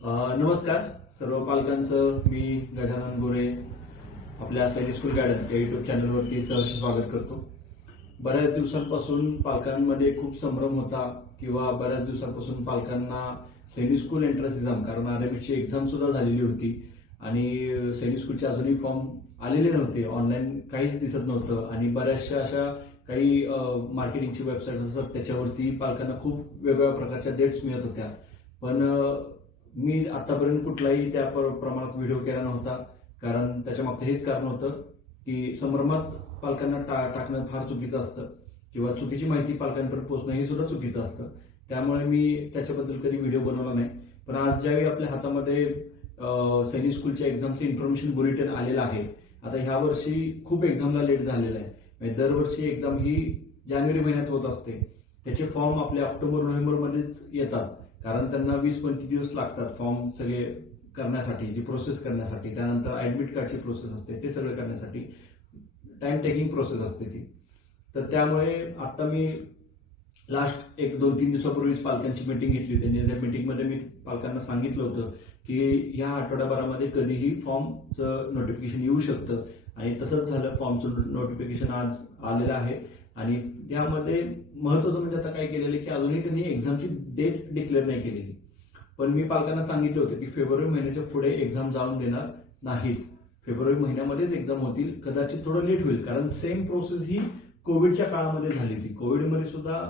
नमस्कार सर्व पालकांचं मी गजानन गोरे आपल्या सैनिक स्कूल गायडन्स या युट्यूब चॅनलवरती सहर्ष स्वागत करतो. बऱ्याच दिवसांपासून पालकांमध्ये खूप संभ्रम होता किंवा बऱ्याच दिवसांपासून पालकांना सैनिक स्कूल एंट्रन्स एक्झाम, कारण आरएबीची एक्झाम सुद्धा झालेली होती आणि सैनिक स्कूलचे अजूनही फॉर्म आलेले नव्हते, ऑनलाईन काहीच दिसत नव्हतं आणि बऱ्याचशा अशा काही मार्केटिंगची वेबसाईट्स असतात त्याच्यावरती पालकांना खूप वेगवेगळ्या प्रकारच्या डेट्स मिळत होत्या. पण मी आतापर्यंत कुठलाही त्या प्रमाणात व्हिडिओ केला नव्हता, कारण त्याच्या मागचं हेच कारण होतं की संभ्रमात पालकांना टाकणं फार चुकीचं असतं किंवा चुकीची माहिती पालकांपर्यंत पोहोचणं हे सुद्धा चुकीचं असतं. त्यामुळे मी त्याच्याबद्दल कधी व्हिडिओ बनवला नाही. पण आज ज्यावेळी आपल्या हातामध्ये सैनिक स्कूलच्या एक्झामचे इन्फॉर्मेशन बुलेटिन आलेलं आहे. आता ह्या वर्षी खूप एक्झामला लेट झालेला आहे. म्हणजे दरवर्षी एक्झाम ही जानेवारी महिन्यात होत असते. त्याचे फॉर्म आपल्या ऑक्टोबर नोव्हेंबरमध्येच येतात, कारण त्यांना 20-25 दिवस लागतात फॉर्म सगळे करण्यासाठी, जी प्रोसेस करण्यासाठी. त्यानंतर ॲडमिट कार्डची प्रोसेस असते, ते सगळं करण्यासाठी टाइम टेकिंग प्रोसेस असते ती. तर त्यामुळे आता मी लास्ट 1-2-3 दिवसापूर्वीच पालकांची मीटिंग घेतली होती आणि त्या मीटिंगमध्ये मी पालकांना सांगितलं होतं की ह्या आठवड्याभरामध्ये कधीही फॉर्मचं नोटिफिकेशन येऊ शकतं आणि तसंच झालं. फॉर्मचं नोटिफिकेशन आज आलेलं आहे आणि त्यामध्ये महत्त्वाचं म्हणजे आता काय केलेलं आहे की अजूनही त्यांनी एक्झामची डेट डिक्लेअर नाही केलेली. पण मी पालकांना सांगितलं होतं की फेब्रुवारी महिन्याच्या पुढे एक्झाम जाऊन देणार नाहीत. फेब्रुवारी महिन्यामध्येच एक्झाम होतील, कदाचित थोडं लेट होईल, कारण सेम प्रोसेस ही कोविडच्या काळामध्ये झाली होती. कोविडमध्ये सुद्धा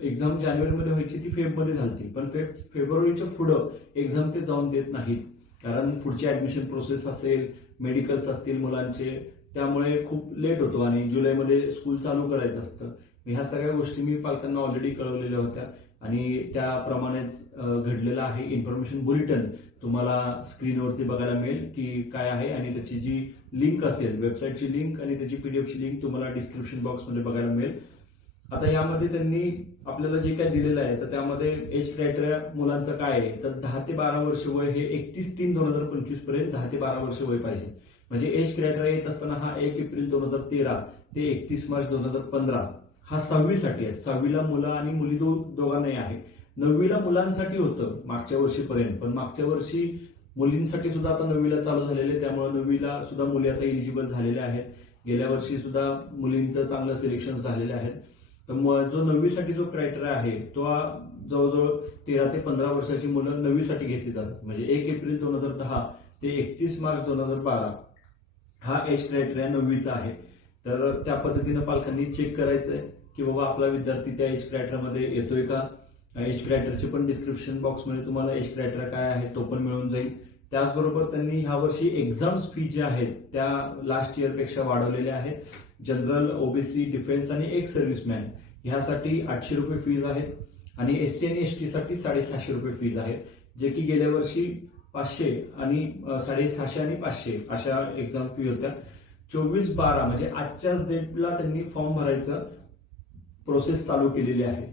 एक्झाम जानेवारीमध्ये व्हायची, ती फेबमध्ये झाली, पण फेब्रुवारीच्या पुढं एक्झाम ते जाऊन देत नाहीत, कारण पुढची ऍडमिशन प्रोसेस असेल, मेडिकल्स असतील मुलांचे, त्यामुळे खूप लेट होतो आणि जुलैमध्ये स्कूल चालू करायचं असतं. ह्या सगळ्या गोष्टी मी पालकांना ऑलरेडी कळवलेल्या होत्या आणि त्याप्रमाणेच घडलेलं आहे. इन्फॉर्मेशन बुलेटिन तुम्हाला स्क्रीनवरती बघायला मिळेल की काय आहे आणि त्याची जी लिंक असेल, वेबसाईटची लिंक आणि त्याची पीडीएफची लिंक तुम्हाला डिस्क्रिप्शन बॉक्समध्ये बघायला मिळेल. आता यामध्ये त्यांनी आपल्याला जे काय दिलेलं आहे तर त्यामध्ये एज क्रायटेरिया मुलांचं काय आहे, तर 10 ते 12 वर्ष वय हे 31/3/2025 पर्यंत 10 ते 12 वर्ष वय पाहिजे. म्हणजे एज क्रायटेरिया येत असताना हा 1 एप्रिल 2013 ते 31 मार्च 2015 हा 6वी साठी आहे. 6वीला मुलं आणि मुली दोघांनाही आहे. 9वीला मुलांसाठी होतं मागच्या वर्षीपर्यंत, पण मागच्या वर्षी मुलींसाठी सुद्धा आता 9वीला चालू झालेले, त्यामुळे 9वीला सुद्धा मुली आता इलिजिबल झालेल्या आहेत. गेल्या वर्षी सुद्धा मुलींचं चांगलं सिलेक्शन झालेले आहेत. तर जो 9वीसाठी जो क्रायटेरिया आहे तो जवळजवळ 13 ते 15 वर्षाची मुलं 9वीसाठी घेतली जातात. म्हणजे 1 एप्रिल 2010 ते 31 मार्च 2012 हा एज क्रायटेरिया 9वीचा आहे. तर त्या पद्धतीनं पालकांनी चेक करायचंय की बाबा आपला विद्यार्थी त्या एज क्रायटेरियामध्ये येतोय का. एज क्रायटेरियाचे पण डिस्क्रिप्शन बॉक्समध्ये तुम्हाला एज क्रायटेरिया काय आहे तो पण मिळून जाईल. त्याचबरोबर त्यांनी ह्या वर्षी एक्झाम्स फी ज्या आहेत त्या लास्ट इयरपेक्षा वाढवलेल्या आहेत. जनरल, ओबीसी, डिफेन्स आणि एक सर्व्हिसमॅन ह्यासाठी 800 रुपये फीज आहेत आणि SC आणि ST साठी 750 रुपये फीज आहेत, जे की गेल्या वर्षी 500 आणि 650 आणि 500 अशा एक्झाम फी होत्या. 24/12 म्हणजे आजच्याच डेटला त्यांनी फॉर्म भरायचं प्रोसेस चालू केलेली आहे.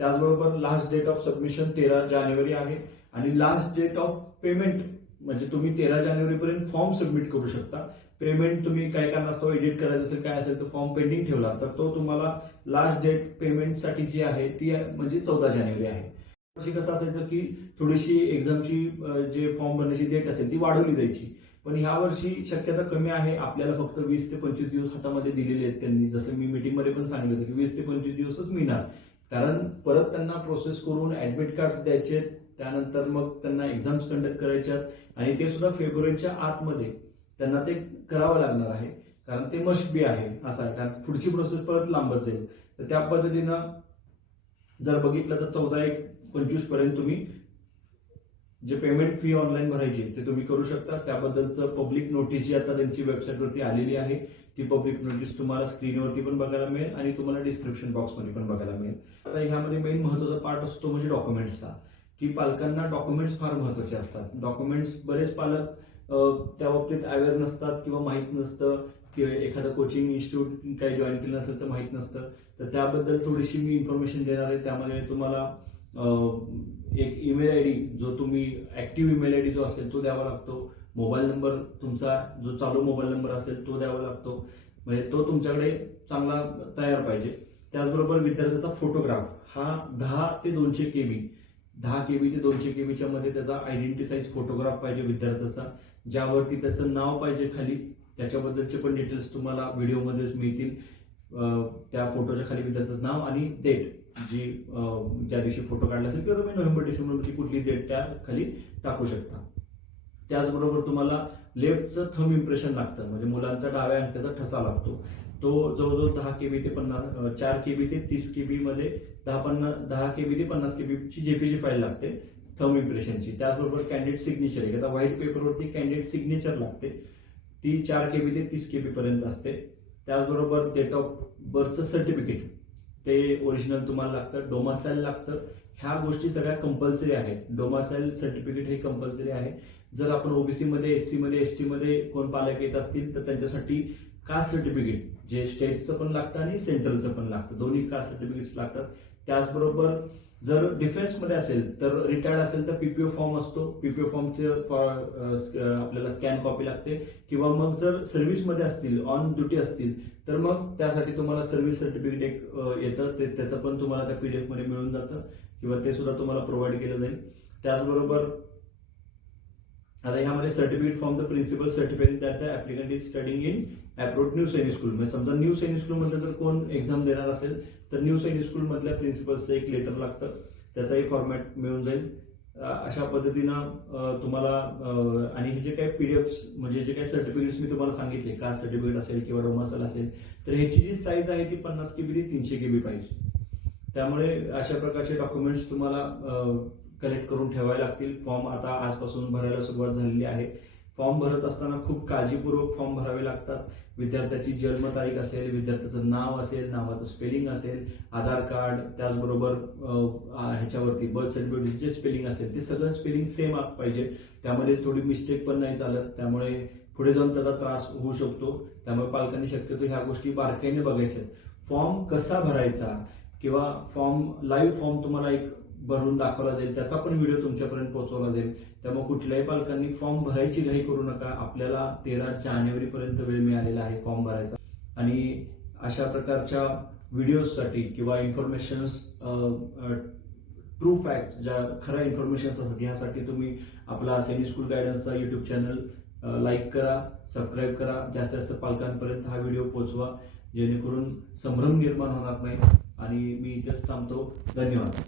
त्याचबरोबर लास्ट डेट ऑफ सबमिशन 13 जानेवारी आहे आणि लास्ट डेट ऑफ पेमेंट म्हणजे तुम्ही 13 जानेवारीपर्यंत फॉर्म सबमिट करू शकता. पेमेंट तुम्ही काय कारणास्तव एडिट करायचं असेल, काय असेल तर फॉर्म पेंडिंग ठेवला तर तो तुम्हाला लास्ट डेट पेमेंटसाठी जी आहे ती म्हणजे 14 जानेवारी आहे. कसं असायचं की थोडीशी एक्झामची जे फॉर्म भरण्याची डेट असेल ती वाढवली जायची, पण ह्या वर्षी शक्यता कमी आहे. आपल्याला फक्त 20 ते 25 दिवस हातामध्ये दिलेले आहेत त्यांनी, जसं मी मीटिंगमध्ये पण सांगितलं होतं की 20 ते 25 दिवसच मिळणार, कारण परत त्यांना प्रोसेस करून ऍडमिट कार्ड्स द्यायचे, त्यानंतर मग त्यांना एक्झाम्स कंडक्ट करायच्यात आणि ते सुद्धा फेब्रुवारीच्या आतमध्ये त्यांना ते करावं लागणार आहे, कारण ते मस्ट बी आहे असं आहे, कारण पुढची प्रोसेस परत लांबत जाईल. तर त्या पद्धतीनं जर बघितलं तर 14/1/25 पर्यंत तुम्ही जे पेमेंट फी ऑनलाईन भरायची ते तुम्ही करू शकता. त्याबद्दलचं पब्लिक नोटीस जी आता त्यांची वेबसाईटवरती आलेली आहे ती पब्लिक नोटीस तुम्हाला स्क्रीनवरती पण बघायला मिळेल आणि तुम्हाला डिस्क्रिप्शन बॉक्समध्ये पण बघायला मिळेल. आता ह्यामध्ये मेन महत्त्वाचा पार्ट असतो म्हणजे डॉक्युमेंट्सचा, की पालकांना डॉक्युमेंट्स फार महत्त्वाचे असतात. डॉक्युमेंट्स बरेच पालक त्या बाबतीत अवेअर नसतात किंवा माहीत नसतं, किंवा एखादं कोचिंग इन्स्टिट्यूट काही जॉईन केलं नसेल तर माहीत नसतं. तर त्याबद्दल थोडीशी मी इन्फॉर्मेशन देणार आहे. त्यामध्ये तुम्हाला एक ईमेल आय डी, जो तुम्ही ऍक्टिव्ह ईमेल आय डी जो असेल तो द्यावा लागतो. मोबाईल नंबर तुमचा जो चालू मोबाईल नंबर असेल तो द्यावा लागतो, म्हणजे तो तुमच्याकडे चांगला तयार पाहिजे. त्याचबरोबर विद्यार्थ्याचा फोटोग्राफ हा 10 ते 200 KB 10 KB ते 200 KBच्या मध्ये त्याचा आयडेंटिटी साईज फोटोग्राफ पाहिजे विद्यार्थ्याचा, ज्यावरती त्याचं नाव पाहिजे खाली, त्याच्याबद्दलचे पण डिटेल्स तुम्हाला व्हिडिओमध्येच मिळतील. त्या फोटोच्या खाली विद्यार्थ्याचं नाव आणि डेट, जी ज्या दिवशी फोटो काढला असेल किंवा तुम्ही नोव्हेंबर डिसेंबरची कुठली डेट त्या खाली टाकू शकता. त्याचबरोबर तुम्हाला लेफ्टचं थंब इम्प्रेशन लागतं, म्हणजे मुलांचा डाव्या अंगठ्याचा ठसा लागतो. तो जवळजवळ 10 KB ते 4 KB ते 30 KB मध्ये 10 KB ते 50 KB ची JPG फाईल लागते थंब इम्प्रेशनची. त्याचबरोबर कॅन्डिडेट सिग्नेचर आहे, आता व्हाईट पेपरवरती कॅन्डिडेट सिग्नेचर लागते, ती 4 KB ते 30 KB पर्यंत असते. त्याचबरोबर डेट ऑफ बर्थचं सर्टिफिकेट ते ओरिजिनल तुम्हाला लागतं. डोमासाईल लागतं. ह्या गोष्टी सगळ्या कंपल्सरी आहेत. डोमासाईल सर्टिफिकेट हे कंपल्सरी आहे. जर आपण ओबीसी मध्ये, SC मध्ये, ST मध्ये कोण पालक येत असतील तर त्यांच्यासाठी कास्ट सर्टिफिकेट जे स्टेटचं पण लागतं आणि सेंट्रलचं पण लागतं, दोन्ही कास्ट सर्टिफिकेट्स लागतात. त्याचबरोबर जर डिफेन्समध्ये असेल तर रिटायर्ड असेल तर PPO फॉर्म असतो, PPO फॉर्मचे आपल्याला स्कॅन कॉपी लागते. किंवा मग जर सर्व्हिसमध्ये असतील, ऑन ड्युटी असतील तर मग त्यासाठी तुम्हाला सर्व्हिस सर्टिफिकेट एक येतं, त्याचं पण तुम्हाला त्या PDF मध्ये मिळून जातं किंवा ते सुद्धा तुम्हाला प्रोव्हाइड केलं जाईल. त्याचबरोबर आता ह्यामध्ये certificate from the principal certificate that the applicant is studying in अप्रोड न्यू सैनिक स्कूल. म्हणजे समजा न्यू सैनिक स्कूल मधलं जर कोण एक्झाम देणार असेल तर न्यू सैनिक स्कूल मधल्या प्रिन्सिपलचं एक लेटर लागतं, त्याचाही फॉर्मॅट मिळून जाईल. अशा पद्धतीनं तुम्हाला आणि हे जे काही PDFs म्हणजे जे काही सर्टिफिकेट्स मी तुम्हाला सांगितले, कास्ट सर्टिफिकेट असेल किंवा डोमासाईल असेल, तर ह्याची जी साईज आहे ती 50 KB ते 300 KB पाहिजे. त्यामुळे अशा प्रकारचे डॉक्युमेंट्स तुम्हाला कलेक्ट करून ठेवायला लागतील. फॉर्म आता आजपासून भरायला सुरुवात झालेली आहे. फॉर्म भरत असताना खूप काळजीपूर्वक फॉर्म भरावे लागतात. विद्यार्थ्याची जन्मतारीख असेल, विद्यार्थ्याचं नाव असेल, नावाचं स्पेलिंग असेल, आधार कार्ड, त्याचबरोबर ह्याच्यावरती बर्थ सर्टिफिकेट जे स्पेलिंग असेल ते सगळं स्पेलिंग सेम पाहिजे. त्यामध्ये थोडी मिस्टेक पण नाही चालत, त्यामुळे पुढे जाऊन त्याचा त्रास होऊ शकतो. त्यामुळे पालकांनी शक्यतो ह्या गोष्टी बारकाईने बघायच्या. फॉर्म कसा भरायचा किंवा लाईव्ह फॉर्म तुम्हाला एक भरून दाखवला जाईल, त्याचा पण व्हिडिओ तुमच्यापर्यंत पोहोचवला जाईल. त्यामुळे कुठल्याही पालकांनी फॉर्म भरायची घाई करू नका. आपल्याला 13 जानेवारी पर्यंत वेळ मिळालेला आहे फॉर्म भरायचा. आणि अशा प्रकारच्या व्हिडिओजसाठी किंवा इन्फॉर्मेशन्स, ट्रू फॅक्ट, ज्या खऱ्या इन्फॉर्मेशन्स असतात, ह्यासाठी तुम्ही आपला सैनिक स्कूल गायडन्सचा YouTube चॅनल लाईक करा, सबस्क्राईब करा, जास्तीत जास्त पालकांपर्यंत हा व्हिडिओ पोहोचवा, जेणेकरून संभ्रम निर्माण होणार नाही. आणि मी इथेच थांबतो. धन्यवाद.